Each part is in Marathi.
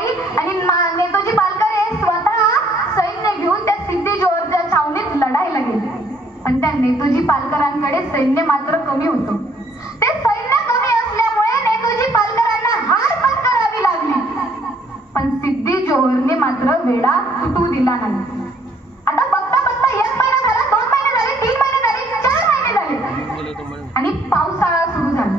नाही आणि नेताजी पालकर हे स्वतः सैन्य घेऊन त्या सिद्धी जोहरच्या छावणीत लढायला गेले. पण त्या नेताजी पालकरांकडे सैन्य मात्र कमी होतं. ते सैन्य कमी असल्यामुळे नेताजी पालकरांना हार पत्करावी लागली. पण सिद्धी जोहरने मात्र वेढा तुटू दिला नाही. आता बघता बघता 1 महिना झाला, 2 महिने झाले, 3 महिने झाले, 4 महिने झाले आणि पावसाळा सुरू झाला.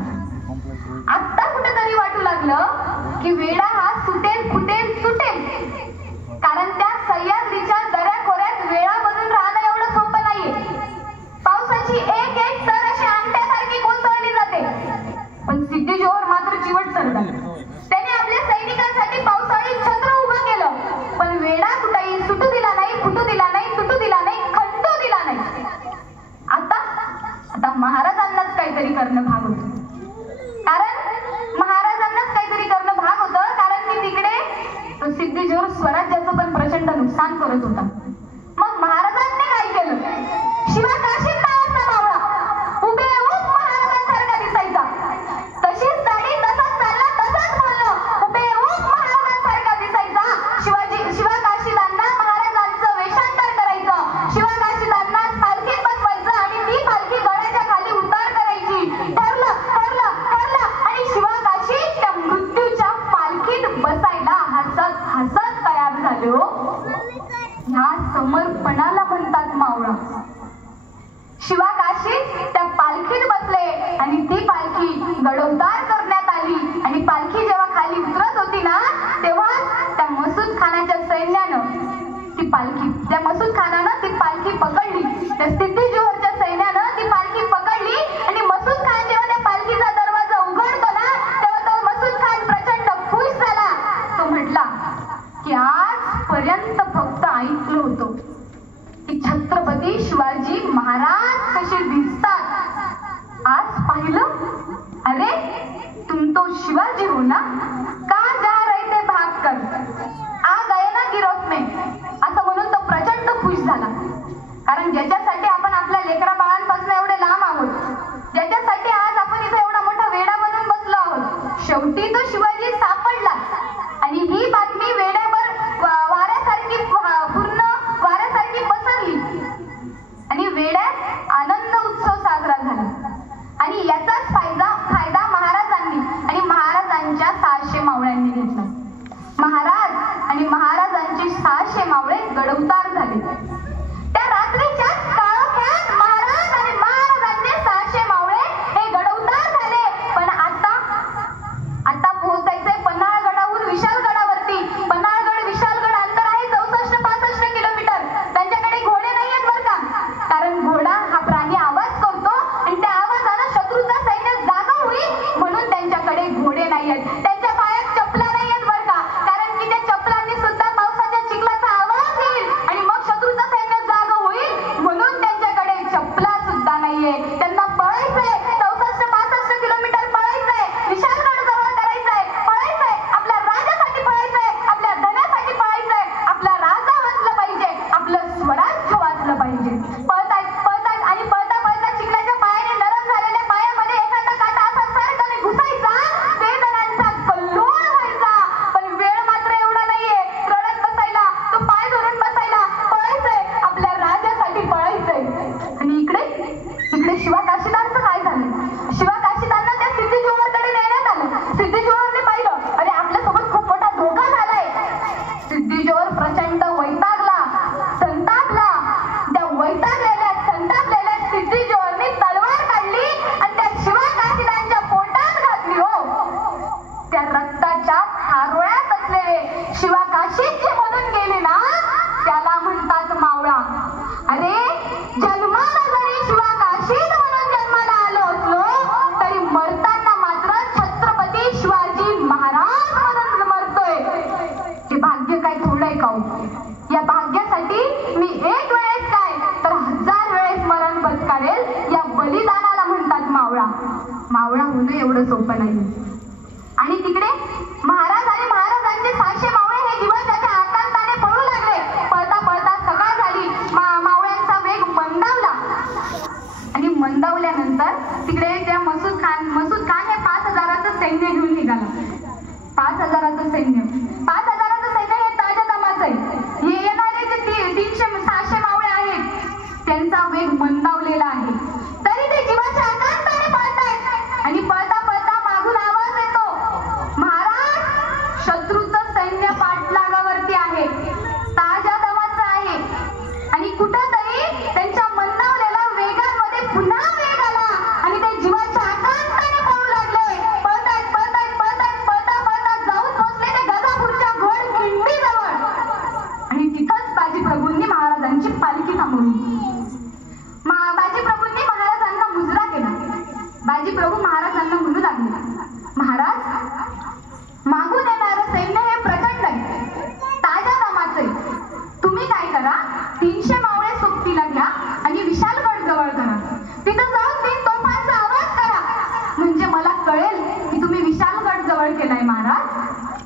आता कुठेतरी वाटू लागलं की वेढा हा सुटेल फुटेल सुटेल. कारण त्या सह्याद्रीच्या दऱ्याखोऱ्यात वेळा बनून राहणं एवढं सोपं नाहीये. पावसाची एक एक सर अशी अंगठ्यासारखी कोसळली जाते. पण सिद्धी जोहर मात्र चिवट सरतात. त्याने आपल्या सैनिकांसाठी पावसाळी छत्र उभं केलं. पण वेढा कुठेही सुटू दिला नाही, फुटू दिला नाही, तुटू दिला नाही, खंडू दिला नाही. आता महाराजांनाच काहीतरी करणं भाग होतं. कारण की तिकडे सिद्धी जोहर स्वराज्याचं पण प्रचंड नुकसान करत होता. मग महाराजांनी काय केलं? शिवा काशीद नावाचा मावळा हुबेहूब महाराजांसारखा दिसायचा. तशीच दाढी, तसाच चालला, तसाच बोलणं, हुबेहूब महाराजांसारखा दिसायचा. शिवा काशीदांना महाराजांचं वेषांतर करायचं. शिवा काशीदांना पालखीत बसवायचं आणि ती पालखी गळ्याच्या खाली उतार करायची. ठरलं आणि शिवा काशीद त्या मृत्यूच्या पालखीत बसायला हसत हसत तयार झालो. ह्या समर्पणाला म्हणतात मावळा. शिवा काशीद त्या पालखीत बसले आणि ती पालखी गडउतार करण्यात आली. आणि पालखी जेव्हा खाली उतरत होती ना, तेव्हा त्या मसूद खानाच्या सैन्यानं मसूद खानानं ती पालखी पकडली. त्या सिद्धी जोहरच्या सैन्यानं ती पालखी पकडली आणि मसूद खान जेव्हा त्या पालखीचा दरवाजा उघडतो ना, तेव्हा तो मसूद खान प्रचंड खुश झाला. तो म्हटला की आजपर्यंत फक्त ऐकलो होतो की छत्रपती शिवाजी महाराज कसे दिसतात. आज पाहिलं, अरे तुम तो शिवाजी हो ना, का जा रहे थे भाग कर, आ गए ना गिरफ्त में, असं म्हणून तो प्रचंड खुश झाला. कारण ज्याच्यासाठी आपण आपल्या लेकरा बाळांपासून एवढे लांब आहोत, ज्याच्यासाठी आज आपण इथे एवढा मोठा वेढा बनून बसलो आहोत, शेवटी तो शिवाजी सापडला. आणि ही बातमी वेड्यावर पूर्ण वाऱ्यासारखी पसरली आणि वेड्यात आनंद उत्सव साजरा झाला. आणि याचाच फायदा महाराजांनी आणि महाराजांच्या 600 मावळ्यांनी घेतला. महाराज आणि महाराजांचे 600 मावळे गडउतार झाले. त्या रात्रीच्या काळोख्यात महाराज आणि महाराजांचे 600 मावळे हे गडउतार झाले. पण आता पोहोचायचे पन्हाळगडाहून विशालगडावरती. पन्हाळगड विशालगड अंतर आहे 64-65 किलोमीटर. त्यांच्याकडे घोडे नाही आहेत बरं का. कारण घोडा हा प्राणी आवाज करतो आणि त्या आवाजानं शत्रूचा सैन्य जागा होईल म्हणून त्यांच्याकडे घोडे नाही आहेत. त्यांच्या पायात चपला नाही आहेत बरं का. कारण की त्या चपलांनी सुद्धा पावसाच्या चिखलाचा आवाज येईल आणि मग शत्रूचा सैन्य जागा होईल म्हणून त्यांच्याकडे चपला सुद्धा नाहीये. त्यांना पळायचंय 64-65 किलोमीटर पळायचंय. विशालगड जवळ करायचंय, पळायचंय. आपल्या राजासाठी पळायचंय, आपल्या धनासाठी पळायचंय. आपला राजा वाचला पाहिजे, आपलं स्वराज्य वाचलं पाहिजे. पळतायत आणि पळता चिखलाच्या पायाने नरम झालेल्या पायामध्ये एखादा काटा असा सरकने घुसायचा, वेदनांचा कल्लोळ व्हायचा. पण वेळ मात्र एवढा नाहीये रडत बसायला, तो पाय धरून बसायला. पळायचंय, आपल्या राजासाठी पळायचंय. आणि इकडे शिवा काशीदांचं काय झालं? शिवा काशीदांना त्या सिद्धी जोहरकडे नेण्यात आलं. सिद्धी जोहरने पाहिलं, अरे आपल्यासोबत खूप मोठा धोका झालाय. सिद्धी जोहर प्रचंड वैतागला, संतापला. त्या वैतागलेल्या संतापलेल्या सिद्धी जोहरने तलवार काढली आणि त्या शिवा काशीदांच्या पोटात घातली. हो, त्या रक्ताच्या थारोळ्यात असलेले शिवा काशीद जे म्हणून गेले ना, त्याला म्हणतात मावळा. अरे जन्माला जरी शिवा काशीद म्हणून जन्माला आलो असलो तरी मरताना मात्र छत्रपती शिवाजी महाराज म्हणून मरतोय. हे भाग्य काय थोडं आहे का? या भाग्यासाठी मी एक वेळेस काय तर 1000 वेळेस मरण पत्करेल. या बलिदानाला म्हणतात मावळा. मावळा होणं एवढं सोपं नाही. आणि तिकडे महाराज आणि महाराजांचे 600 मावळे हे जीवाच्या आकांताने पळू लागले. पळता सकाळ झाली. मावळ्यांचा वेग मंदावला आणि मंदावल्यानंतर तिकडे त्या मसूद खान हे 5000चं सैन्य घेऊन निघाला. 5000चं सैन्य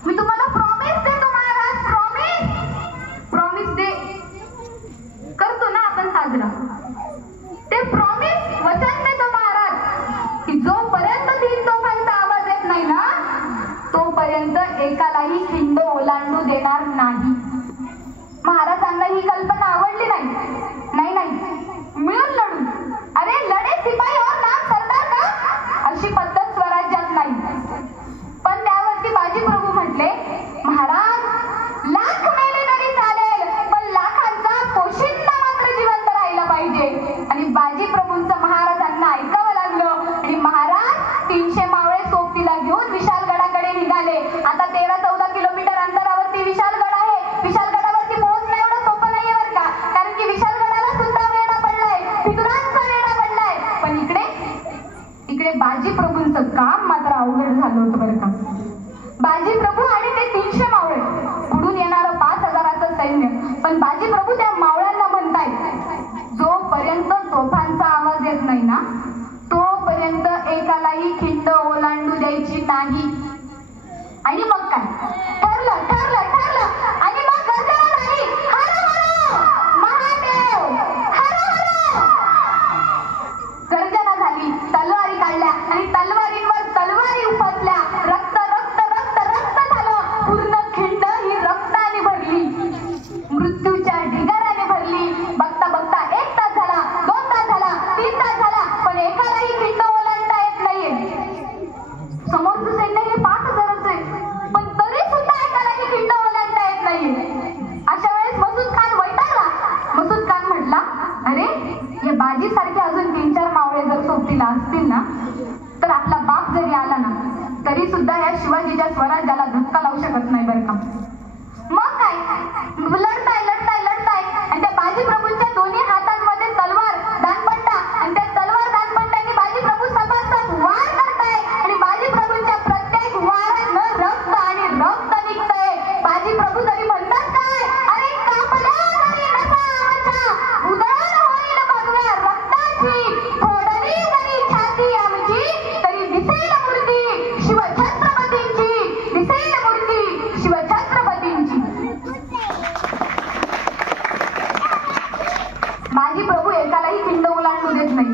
मी तुम्हाला प्रॉमिस देतो महाराज, प्रॉमिस दे करतो ना आपण साजरा, ते प्रॉमिस वचन देतो महाराज की जोपर्यंत 3 तोफांचा आवाज येत नाही ना तोपर्यंत एकालाही खिंड ओलांडू देणार नाही. महाराजांना ही कल्पना आवडली नाही. मिळून लढू, अरे लढे सिपाही और नाम सरदार का, अशी पद्धत स्वराज्यात नाही. पण त्यावरती बाजी प्रभू म्हटले, महाराज लाख मेले तरी चालेल पण लाखांचा पोशिंदा मात्र जिवंत राहिला पाहिजे. आणि बाजी प्रभूंचं महाराजांना ऐकावं लागलं आणि महाराज 300 मावळे सोबतीला घेऊन विशालगडाकडे निघाले. आता 13-14 किलोमीटर अंतरावरती विशालगड आहे. विशालगडावरती पोहोचणं एवढं सोपं नाहीये बरं का, कारण की विशालगडाला सुद्धा वेढा पडलाय, फितुरांचा वेढा पडलाय. पण इकडे बाजी प्रभूंचं काम मात्र अवघड झालं होतं बरं का. बाजी प्रभू आणि ते 300 मावळे, पुढून येणारं 5000चं सैन्य. पण बाजी प्रभू त्या मावळ्यांना म्हणतायत जोपर्यंत तोफांचा आवाज येत नाही ना तोपर्यंत एकालाही खिंड ओलांडू द्यायची नाही. आणि मग काय ठरलं आणि मग गर्जना झाली, हर हर महादेव, हर हर. गर्जना झाली, तलवारी काढल्या आणि तलवारींवर तलवारी उपसल्या. रक्त रक्त रक्त रक्त झालं. पूर्ण खिंड ही रक्ताने भरली, मृत्यूच्या ढिगाऱ्याने भरली. बघता बघता 1 तास झाला, 2 तास झाला, 3 तास झाला, पण एकालाही खिंड ओलांडता येत नाहीये. समोरचं सैन्य हे 5000चं आहे, पण तरी सुद्धा एकालाही खिंड ओलांडता येत नाहीये. अशा वेळेस मसूद खान वैतागला. मसूद खान म्हटला, अरे या बाजी सारखे अजून 3-4 मावळे जर सोबतीला असतील ना तर आपला बाप जरी आला ना तरी सुद्धा या शिवाजीच्या स्वराज्याला धक्का लावू शकत नाही बरं का. मग काय लढताय आणि त्या बाजी प्रभूंच्या दोन्ही हातांमध्ये तलवार दानपट्टा आणि त्या तलवार दानपट्ट्याने बाजी प्रभू सपासप वार करताय आणि बाजी प्रभूंच्या प्रत्येक वारात रक्त आणि रक्त निघतंय. बाजी प्रभू तरी म्हणतात काय, अरे कापल्या तरी नसा आमच्या, उधळण होईल भगव्या रक्ताची, फोडली जरी छाती आमची तरी दिसेल मूर्ती शिवछत्रपतींची, दिसेल मूर्ती शिवछत्रपतींची. बाजी प्रभू एकालाही खिंड ओलांडू देत नाही.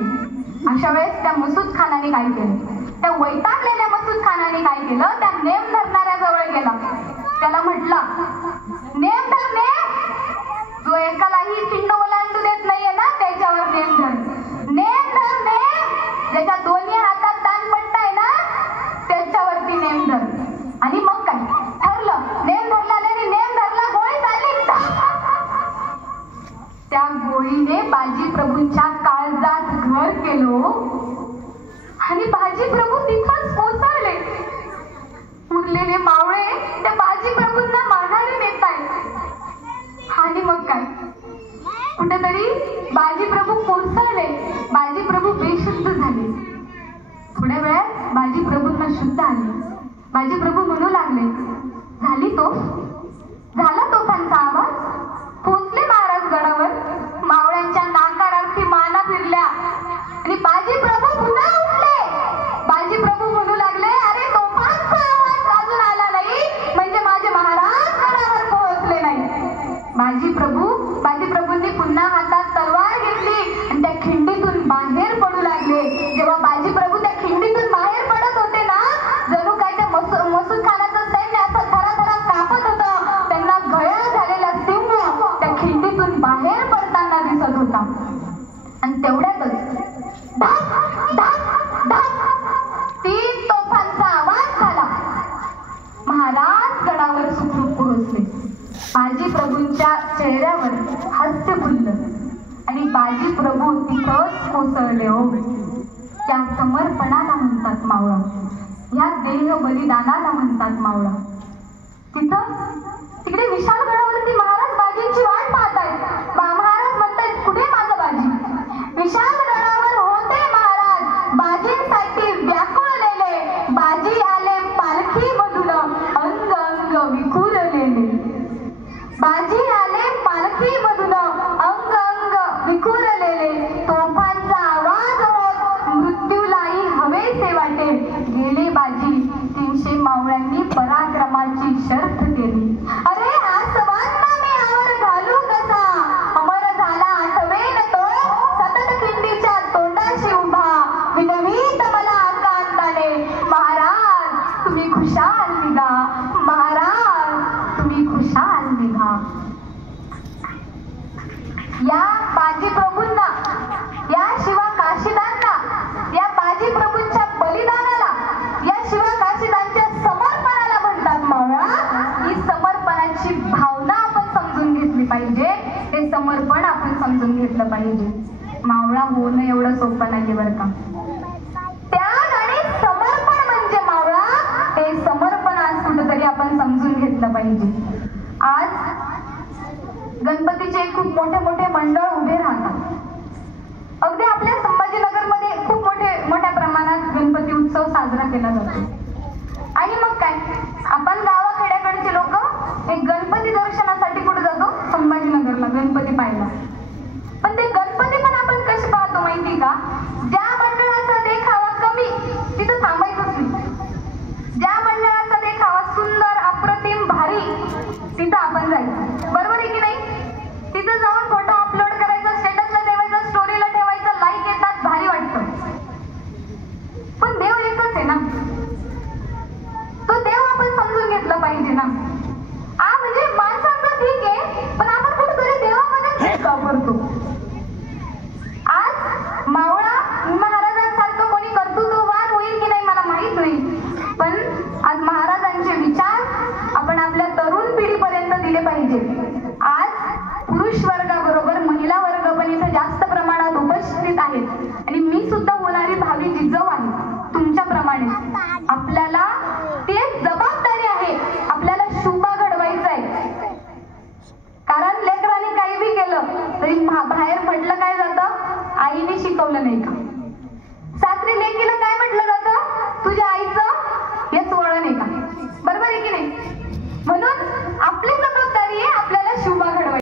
अशा वेळेस त्या मसूद खानाने काय केलं, त्या वैतागलेल्या मसूद खानाने काय केलं, त्या नेम धरणाऱ्याजवळ गेला. त्याला म्हटला, नेम धर, जो एकालाही खिंड ओलांडू देत नाहीये ना त्याच्यावर नेम धर, ज्याच्या दोन्ही हातात दानपट्टा आहे ना त्याच्यावरती नेम धर. आणि मग काय ठरलं, नेम धरल्याने नेम धरला, गोळी चालली. त्या गोळीने बाजी प्रभूंच्या काळजात घर केलं आणि बाजी प्रभू तिथंच कोसळले. उरलेले मावळे त्या बाजी प्रभूंना माघारी नेत आहेत. आणि मग काय कुठेतरी बाजी प्रभू कोसळले, बाजी प्रभू बेशुद्ध झाले. थोड्या वेळात बाजी प्रभूंना शुद्ध आले. बाजी प्रभू म्हणू लागले, झाला तोफांचा आवाज, पोचले महाराज गडावर. मावळ्यांच्या नाकारार्थी माना फिरल्या आणि बाजी प्रभू पुन्हा उठले. बाजी प्रभू म्हणू लागले, अरे तोफांचा आवाज अजून आला नाही म्हणजे माझे महाराज गडावर पोहोचले नाही. बाजी प्रभूंनी पुन्हा हातात तलवार घेतली आणि त्या खिंडीतून बाहेर पडू लागले. जेव्हा बाजी प्रभू त्या खिंडीतून बाहेर पडत होते ना जणू काय त्या मसूद खानाचं सैन्य असं धराधरा कापत होतं. त्यांना घायल झालेला सिंह त्या खिंडीतून बाहेर पडताना दिसत होता. आणि तेवढ्यातच धाक धाक धाक 3 तोफांचा आवाज झाला. महाराज गडावर सुखरूप पोहोचले. बाजी प्रभूंच्या चेहऱ्यावर हास्य फुललं आणि बाजी प्रभू तिथंच कोसळले. हो, त्या समर्पणाला म्हणतात मावळा, या देह बलिदानाला म्हणतात मावळा. तिकडे विशालगडावरती महाराज बाजींची वाट पाहतायत. महाराज म्हणतायत, कुठे माझं बाजी? विशालगडावर होते महाराज, बाजींसाठी व्याकुळलेले. बाजी आले पालखी मधून अंग अंग विखुरलेले. बाजी आले पालखी मधून अंग अंग विखुरलेले. तोफांचा आवाज होत मृत्यूलाही हवेसे वाटे. गेले बाजी, 300 मावळ्यांनी पराग निघा, महाराज तुम्ही खुशाल निघा. या बाजी प्रभूंना, या शिवा काशीदांना, या बाजी प्रभूंच्या बलिदानाला, या शिवा काशीदांच्या समर्पणाला म्हणतात मावळा. ही समर्पणाची भावना आपण समजून घेतली पाहिजे, हे समर्पण आपण समजून घेतलं पाहिजे. मावळा होणं एवढं सोपं नाही बरं का. त्याग आणि समर्पण म्हणजे मावळा, हे समर्पण आज कुठेतरी आपण समजून घेतलं पाहिजे. आज गणपतीचे खूप मोठे मोठे मंडळ उभे राहतात. अगदी आपल्या संभाजीनगरमध्ये खूप मोठ्या प्रमाणात गणपती उत्सव साजरा केला जातो. आणि मग काय, आपण गावाखेड्याकडचे लोक एक गणपती दर्शनासाठी कुठे जातो, संभाजीनगरला गणपती पाहायला. पण ते गणपती पण आपण कसे पाहतो माहिती का, ज्या मंडळाचा देखावा कमी तिथं थांबायचंच नाही. ज्या मंडळाचा देखावा सुंदर, अप्रतिम, भारी तिथं आपण जायचं. बरोबर आहे की नाही. तिथं जाऊन फोटो अपलोड करायचा, स्टेटसला ठेवायचा, स्टोरीला ठेवायचा, लाईक येतात, भारी वाटतं. पण देव एकच आहे ना, तो देव आपण समजून घेतलं पाहिजे ना. म्हणजे माणसाचं ठीक आहे, पण आपण कुठेतरी देवामध्ये भेदभाव करतो. आज मावळा महाराजांसारखं कोणी कर्तृत्ववान होईल की नाही मला माहित नाही, पण आज महाराजांचे विचार आपण आपल्या तरुण पिढीपर्यंत दिले पाहिजे. आज पुरुष वर्गाबरोबर महिला वर्ग पण इथे जास्त प्रमाणात उपस्थित आहेत. आणि मी सुद्धा होणारी भावी जिजाऊ आहे तुमच्याप्रमाणे. आपल्याला ती एक जबाबदारी आहे, आपल्याला शुभा घडवायचं आहे. कारण लेकरांनी काही बी केलं तरी बाहेर म्हटलं काय जातं, आईने शिकवलं नाही का. सासरी लेकीला